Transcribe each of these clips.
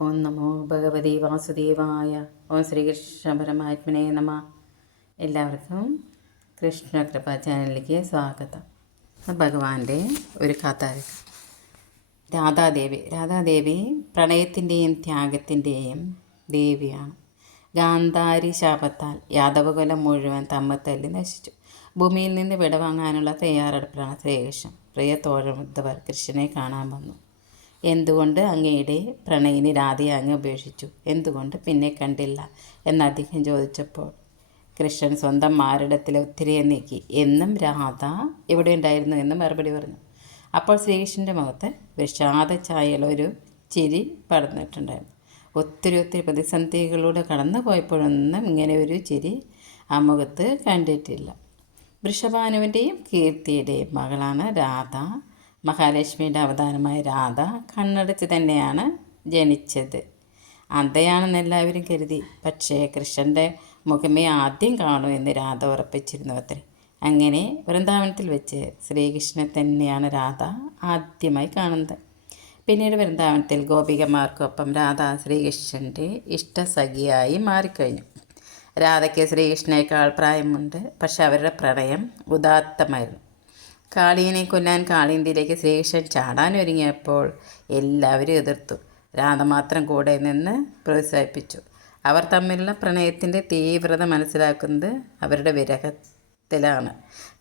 ഓം നമോ ഭഗവതി വാസുദേവായ. ഓം ശ്രീകൃഷ്ണ പരമാത്മനെ നമ. എല്ലാവർക്കും കൃഷ്ണകൃപ ചാനലിലേക്ക് സ്വാഗതം. ഭഗവാന്റെ ഒരു കഥ. രാധാദേവി പ്രണയത്തിൻ്റെയും ത്യാഗത്തിൻ്റെയും ദേവിയാണ്. ഗാന്ധാരി ശാപത്താൽ യാദവകുലം മുഴുവൻ തമ്മിൽ തല്ലി നശിച്ചു. ഭൂമിയിൽ നിന്ന് വിടവാങ്ങാനുള്ള തയ്യാറെടുപ്പിലാണ് ശ്രീകൃഷ്ണൻ. പ്രിയ തോഴമുദ്ധവർ കൃഷ്ണനെ കാണാൻ വന്നു. എന്തുകൊണ്ട് അങ്ങയുടെ പ്രണയിനി രാധയെ അങ്ങ് ഉപേക്ഷിച്ചു? എന്തുകൊണ്ട് പിന്നെ കണ്ടില്ല എന്ന് അദ്ദേഹം ചോദിച്ചപ്പോൾ കൃഷ്ണൻ സ്വന്തം മാറിടത്തിലെ ഉത്തിരിയെ നീക്കി എന്നും രാധ ഇവിടെ ഉണ്ടായിരുന്നു എന്ന് മറുപടി പറഞ്ഞു. അപ്പോൾ ശ്രീകൃഷ്ണൻ്റെ മുഖത്ത് വിഷാദ ഛായയിലൊരു ചിരി പടർന്നിട്ടുണ്ടായിരുന്നു. ഒത്തിരി പ്രതിസന്ധികളിലൂടെ കടന്നു പോയപ്പോഴൊന്നും ഇങ്ങനെ ഒരു ചിരി ആ മുഖത്ത് കണ്ടിട്ടില്ല. വൃഷഭാനുവിൻ്റെയും കീർത്തിയുടെയും മകളാണ് രാധ. മഹാലക്ഷ്മിയുടെ അവതാരമായ രാധ കണ്ണടച്ച് തന്നെയാണ് ജനിച്ചത്. അന്തയാണെന്ന് എല്ലാവരും കരുതി. പക്ഷേ കൃഷ്ണൻ്റെ മുഖമേ ആദ്യം കാണൂ എന്ന് രാധ ഉറപ്പിച്ചിരുന്നു അത്രേ. അങ്ങനെ വൃന്ദാവനത്തിൽ വെച്ച് ശ്രീകൃഷ്ണനെ തന്നെയാണ് രാധ ആദ്യമായി കാണുന്നത്. പിന്നീട് വൃന്ദാവനത്തിൽ ഗോപികമാർക്കൊപ്പം രാധ ശ്രീകൃഷ്ണൻ്റെ ഇഷ്ടസഖിയായി മാറിക്കഴിഞ്ഞു. രാധയ്ക്ക് ശ്രീകൃഷ്ണനേക്കാൾ പ്രായമുണ്ട്. പക്ഷെ അവരുടെ പ്രണയം ഉദാത്തമായിരുന്നു. കാളിയനെ കൊല്ലാൻ കാളിന്തിയിലേക്ക് ശ്രീകൃഷ്ണൻ ചാടാനൊരുങ്ങിയപ്പോൾ എല്ലാവരും എതിർത്തു. രാധ മാത്രം കൂടെ നിന്ന് പ്രോത്സാഹിപ്പിച്ചു. അവർ തമ്മിലുള്ള പ്രണയത്തിൻ്റെ തീവ്രത മനസ്സിലാക്കുന്നത് അവരുടെ വിരഹത്തിലാണ്.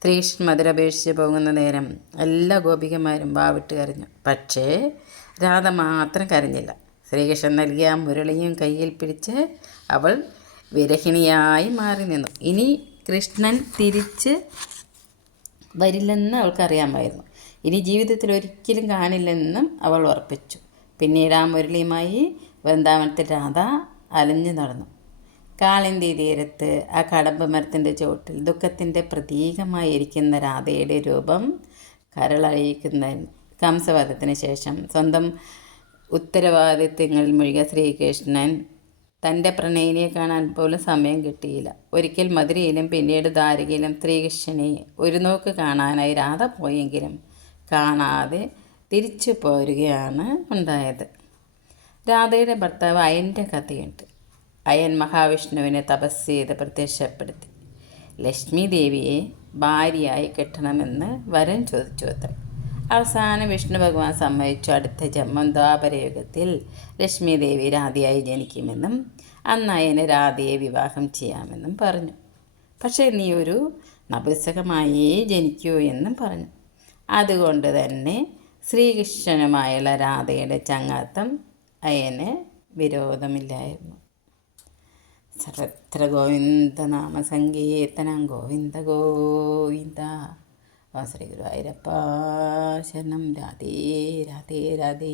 ശ്രീകൃഷ്ണൻ മധുരപേക്ഷിച്ച് പോകുന്ന നേരം എല്ലാ ഗോപികമാരും വാവിട്ട് കരഞ്ഞു. പക്ഷേ രാധ മാത്രം കരഞ്ഞില്ല. ശ്രീകൃഷ്ണൻ നൽകിയ മുരളിയും കയ്യിൽ പിടിച്ച് അവൾ വിരഹിണിയായി മാറി നിന്നു. ഇനി കൃഷ്ണൻ തിരിച്ച് വരില്ലെന്ന് അവൾക്കറിയാമായിരുന്നു. ഇനി ജീവിതത്തിൽ ഒരിക്കലും കാണില്ലെന്നും അവൾ ഉറപ്പിച്ചു. പിന്നീട് ആ മുരളിയുമായി വൃന്ദാവനത്തിൽ രാധ അലഞ്ഞു നടന്നു. കാളിന്തി തീരത്ത് ആ കടമ്പ് മരത്തിൻ്റെ ചുവട്ടിൽ ദുഃഖത്തിൻ്റെ പ്രതീകമായി ഇരിക്കുന്ന രാധയുടെ രൂപം കരളഴിക്കുന്ന കംസവധത്തിന് ശേഷം സ്വന്തം ഉത്തരവാദിത്വങ്ങളിൽ മുഴുകിയ ശ്രീകൃഷ്ണൻ തൻ്റെ പ്രണയിനിയെ കാണാൻ പോലും സമയം കിട്ടിയില്ല. ഒരിക്കൽ മധുരയിലും പിന്നീട് ദ്വാരകയിലും ശ്രീകൃഷ്ണനെ ഒരു നോക്ക് കാണാനായി രാധ പോയെങ്കിലും കാണാതെ തിരിച്ചു പോരുകയാണ് ഉണ്ടായത്. രാധയുടെ ഭർത്താവ് അയൻ്റെ കഥയുണ്ട്. അയൻ മഹാവിഷ്ണുവിനെ തപസ് ചെയ്ത് പ്രത്യക്ഷപ്പെടുത്തി ലക്ഷ്മി ദേവിയെ ഭാര്യയായി കെട്ടണമെന്ന് വരം ചോദിച്ചു അത്രേ. അവസാനം വിഷ്ണു ഭഗവാൻ സമ്മതിച്ചു. അടുത്ത ജന്മം ദ്വാപരയുഗത്തിൽ ലക്ഷ്മി ദേവി രാധയായി ജനിക്കുമെന്നും അന്നയന് രാധയെ വിവാഹം ചെയ്യാമെന്നും പറഞ്ഞു. പക്ഷേ നീ ഒരു നപുംസകമായേ ജനിക്കൂ എന്നും പറഞ്ഞു. അതുകൊണ്ട് തന്നെ ശ്രീകൃഷ്ണനുമായുള്ള രാധയുടെ ചങ്ങാത്തം അയന് വിരോധമില്ലായിരുന്നു. സർവത്ര ഗോവിന്ദ നാമ സങ്കീർത്തനം ഗോവിന്ദ ഗോവിന്ദ. ശ്രീ ഗുരുവായൂരപ്പ ശരണം. രാധേ രാധേ രാധേ.